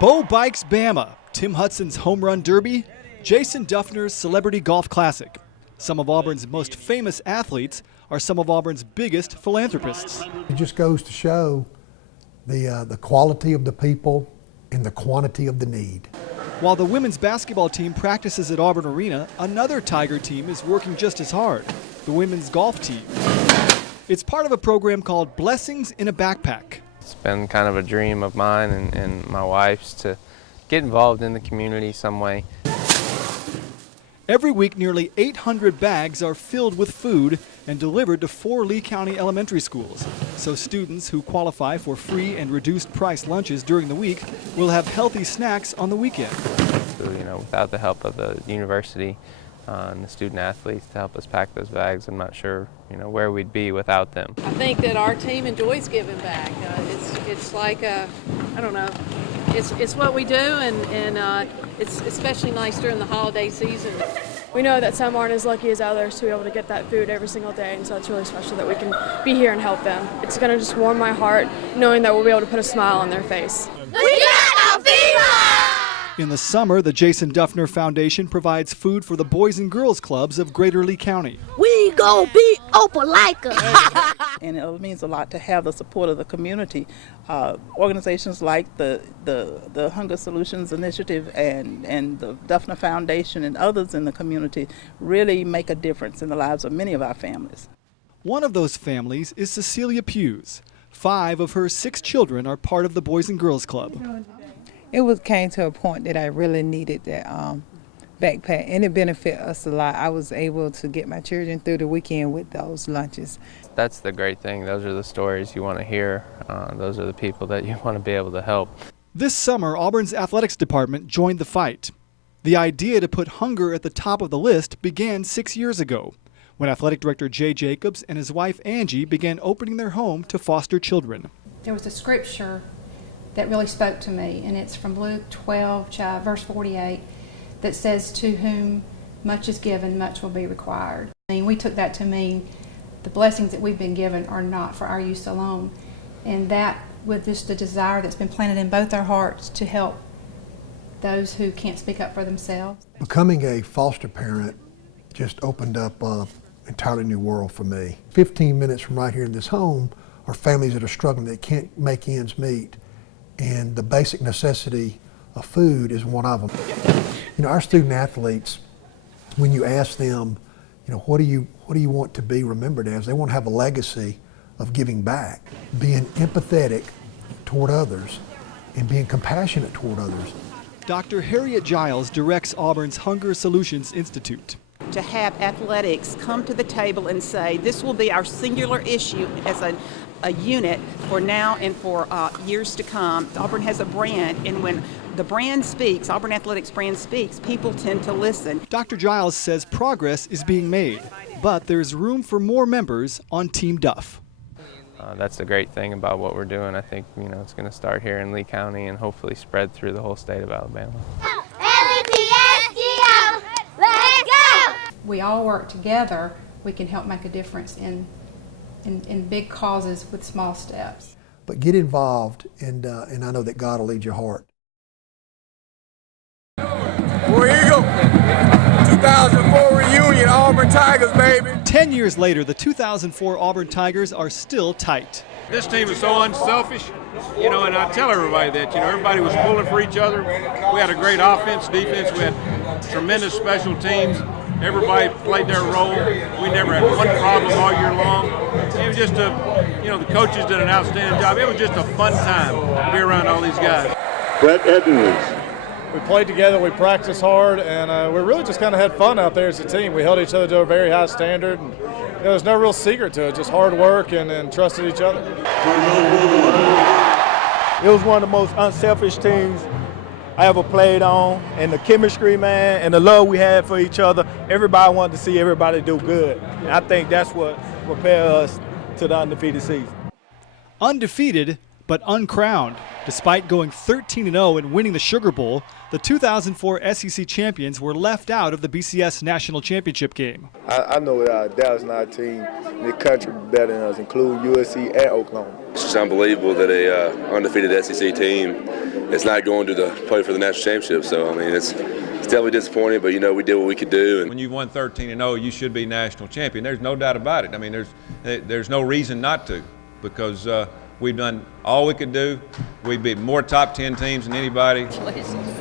Bo Bikes Bama, Tim Hudson's Home Run Derby, Jason Duffner's Celebrity Golf Classic. Some of Auburn's most famous athletes are some of Auburn's biggest philanthropists. It just goes to show the quality of the people and the quantity of the need. While the women's basketball team practices at Auburn Arena, another Tiger team is working just as hard, the women's golf team. It's part of a program called Blessings in a Backpack. It's been kind of a dream of mine and my wife's to get involved in the community some way. Every week, nearly 800 bags are filled with food and delivered to 4 Lee County elementary schools. So students who qualify for free and reduced price lunches during the week will have healthy snacks on the weekend. So, without the help of the university and the student athletes to help us pack those bags, I'm not sure, where we'd be without them. I think that our team enjoys giving back. It's like, I don't know, it's what we do, and it's especially nice during the holiday season. We know that some aren't as lucky as others to be able to get that food every single day, and so it's really special that we can be here and help them. It's going to just warm my heart knowing that we'll be able to put a smile on their face. We got a fever! In the summer, the Jason Duffner Foundation provides food for the Boys and Girls Clubs of Greater Lee County. We gon' be open like us. And it means a lot to have the support of the community. Organizations like the Hunger Solutions Initiative and the Duffner Foundation and others in the community really make a difference in the lives of many of our families. One of those families is Cecilia Pugh's. 5 of her 6 children are part of the Boys and Girls Club. It came to a point that I really needed that backpack, and it benefited us a lot. I was able to get my children through the weekend with those lunches. That's the great thing. Those are the stories you want to hear. Those are the people that you want to be able to help. This summer, Auburn's athletics department joined the fight. The idea to put hunger at the top of the list began 6 years ago, when athletic director Jay Jacobs and his wife Angie began opening their home to foster children. There was a scripture that really spoke to me, and it's from Luke 12, verse 48, that says, "To whom much is given, much will be required." And we took that to mean the blessings that we've been given are not for our use alone, and that with just the desire that's been planted in both our hearts to help those who can't speak up for themselves. Becoming a foster parent just opened up an entirely new world for me. 15 minutes from right here in this home are families that are struggling, that can't make ends meet. And the basic necessity of food is one of them. Our student athletes, when you ask them, what do you want to be remembered as, they want to have a legacy of giving back, being empathetic toward others, and being compassionate toward others. Dr. Harriet Giles directs Auburn's Hunger Solutions Institute. To have athletics come to the table and say, this will be our singular issue as a unit for now and for years to come. Auburn has a brand, and when the brand speaks, Auburn Athletics brand speaks, people tend to listen. Dr. Giles says progress is being made, but there's room for more members on Team Duff. That's the great thing about what we're doing. I think, it's going to start here in Lee County and hopefully spread through the whole state of Alabama. We all work together, we can help make a difference in big causes with small steps. But get involved, and I know that God will lead your heart. War Eagle, 2004 reunion, Auburn Tigers, baby. 10 years later, the 2004 Auburn Tigers are still tight. This team is so unselfish, and I tell everybody that, everybody was pulling for each other. We had a great offense, defense, we had tremendous special teams. Everybody played their role. We never had one problem all year long. It was just the coaches did an outstanding job. It was just a fun time to be around all these guys. Brett Edmonds. We played together, we practiced hard, and we really just kind of had fun out there as a team. We held each other to a very high standard, and there's no real secret to it, just hard work and trusted each other. It was one of the most unselfish teams I ever played on, and the chemistry, man, and the love we had for each other. Everybody wanted to see everybody do good. And I think that's what propelled us to the undefeated season. Undefeated, But uncrowned, despite going 13-0 and winning the Sugar Bowl, the 2004 SEC champions were left out of the BCS National Championship game. I know Dallas and our team in the country better than us, including USC and Oklahoma. It's just unbelievable that a undefeated SEC team is not going to play for the national championship. So, I mean, it's definitely disappointing, but, you know, we did what we could do. And when you've won 13-0, you should be national champion. There's no doubt about it. I mean, there's no reason not to, because we've done all we could do. We beat more top 10 teams than anybody.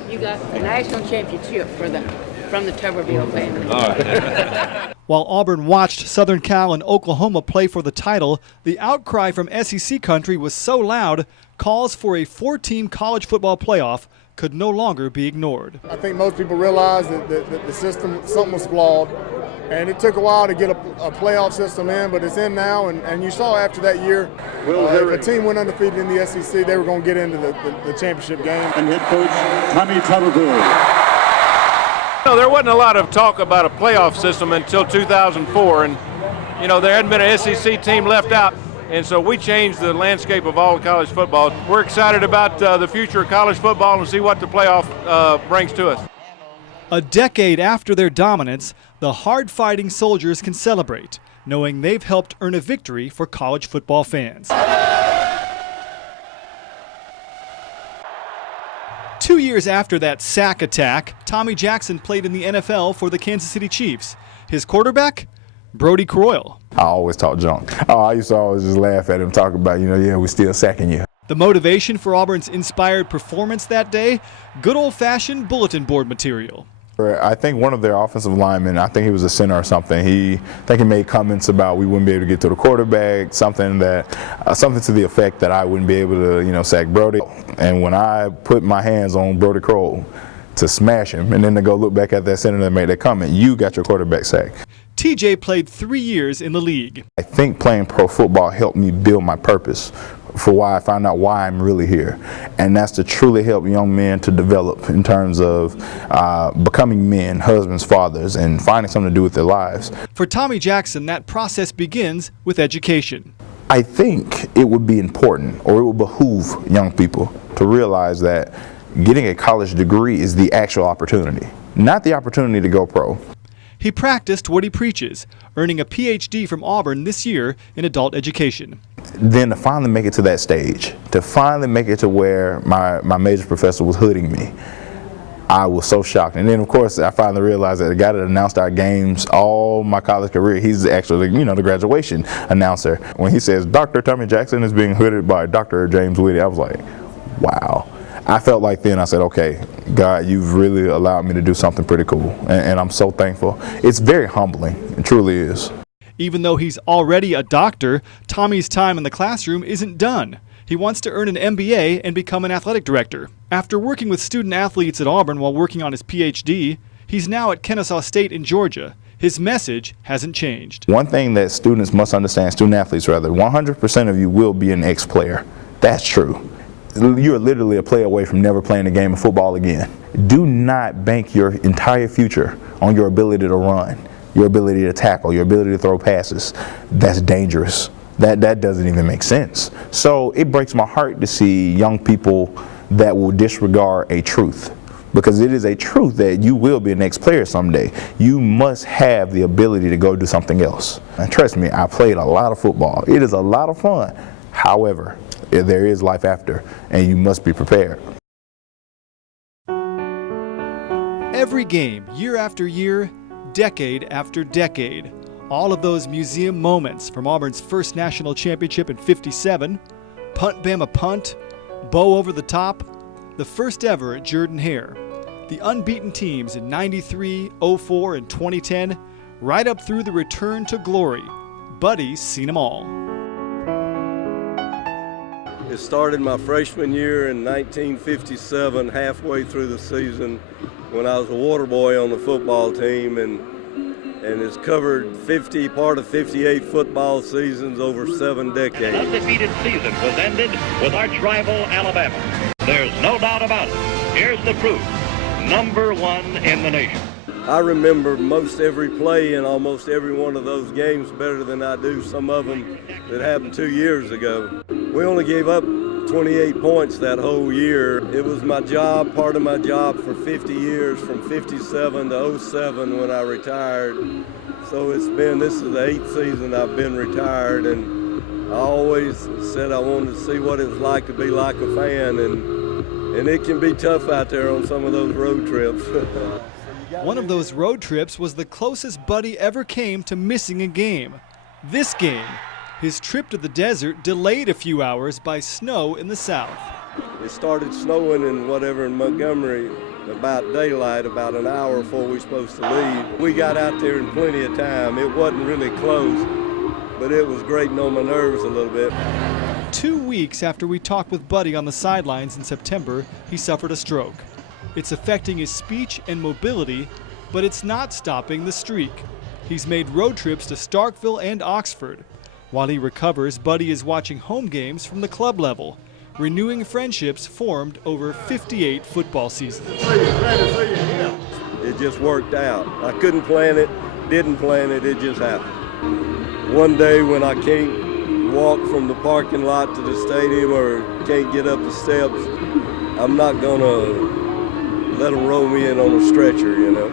You got the national championship from the Tuberville family. All right. While Auburn watched Southern Cal and Oklahoma play for the title, the outcry from SEC country was so loud, calls for a 4-team college football playoff could no longer be ignored. I think most people realize that the system, something was flawed, and it took a while to get a playoff system in, but it's in now, and you saw after that year, if a team went undefeated in the SEC, they were going to get into the championship game. And head coach Tommy Tuberville. No, there wasn't a lot of talk about a playoff system until 2004, and you know, there hadn't been an SEC team left out, and so we changed the landscape of all college football. We're excited about the future of college football and see what the playoff brings to us. A decade after their dominance, the hard-fighting soldiers can celebrate, knowing they've helped earn a victory for college football fans. 2 years after that sack attack, Tommy Jackson played in the NFL for the Kansas City Chiefs. His quarterback, Brody Croyle. I always talk junk. I used to always just laugh at him, talk about, yeah, we're still sacking you. The motivation for Auburn's inspired performance that day, good old-fashioned bulletin board material. I think one of their offensive linemen, I think he was a center or something, I think he made comments about we wouldn't be able to get to the quarterback, something to the effect that I wouldn't be able to, sack Brody. And when I put my hands on Brody Croyle to smash him and then to go look back at that center that made that comment, you got your quarterback sacked. TJ played 3 years in the league. I think playing pro football helped me build my purpose for why I found out why I'm really here. And that's to truly help young men to develop in terms of becoming men, husbands, fathers, and finding something to do with their lives. For Tommy Jackson, that process begins with education. I think it would be important, or it would behoove young people to realize that getting a college degree is the actual opportunity, not the opportunity to go pro. He practiced what he preaches, earning a PhD from Auburn this year in adult education. Then to finally make it to that stage, to finally make it to where my major professor was hooding me, I was so shocked. And then, of course, I finally realized that the guy that announced our games all my college career, he's actually, the graduation announcer. When he says, Dr. Tommy Jackson is being hooded by Dr. James Whitty, I was like, wow. I felt like then I said, okay, God, you've really allowed me to do something pretty cool. And I'm so thankful. It's very humbling. It truly is. Even though he's already a doctor, Tommy's time in the classroom isn't done. He wants to earn an MBA and become an athletic director. After working with student athletes at Auburn while working on his PhD, he's now at Kennesaw State in Georgia. His message hasn't changed. One thing that students must understand, student athletes rather, 100% of you will be an ex-player. That's true. You're literally a play away from never playing a game of football again. Do not bank your entire future on your ability to run, your ability to tackle, your ability to throw passes. That's dangerous. That doesn't even make sense. So it breaks my heart to see young people that will disregard a truth, because it is a truth that you will be an ex-player someday. You must have the ability to go do something else. And trust me, I played a lot of football. It is a lot of fun. However, there is life after, and you must be prepared. Every game, year after year, decade after decade, all of those museum moments from Auburn's first national championship in '57, punt Bama punt, bow over the top, the first ever at Jordan-Hare, the unbeaten teams in '93, '04, and 2010, right up through the return to glory. Buddy's seen them all. It started my freshman year in 1957, halfway through the season, when I was a water boy on the football team, and it's covered part of 58 football seasons over 7 decades. The undefeated season was ended with arch rival Alabama. There's no doubt about it. Here's the proof. #1 in the nation. I remember most every play in almost every one of those games better than I do some of them that happened 2 years ago. We only gave up 20 28 points that whole year. It was my job, part of my job for 50 years, from 57 to 07 when I retired. So this is the 8th season I've been retired, and I always said I wanted to see what it was like to be like a fan, and it can be tough out there on some of those road trips. One of those road trips was the closest Buddy ever came to missing a game. This game. His trip to the desert delayed a few hours by snow in the south. It started snowing in Montgomery about daylight, about an hour before we were supposed to leave. We got out there in plenty of time. It wasn't really close, but it was grating on my nerves a little bit. 2 weeks after we talked with Buddy on the sidelines in September, he suffered a stroke. It's affecting his speech and mobility, but it's not stopping the streak. He's made road trips to Starkville and Oxford. While he recovers, Buddy is watching home games from the club level, renewing friendships formed over 58 football seasons. It just worked out. I couldn't plan it, didn't plan it, it just happened. One day when I can't walk from the parking lot to the stadium or can't get up the steps, I'm not gonna let them roll me in on a stretcher, you know.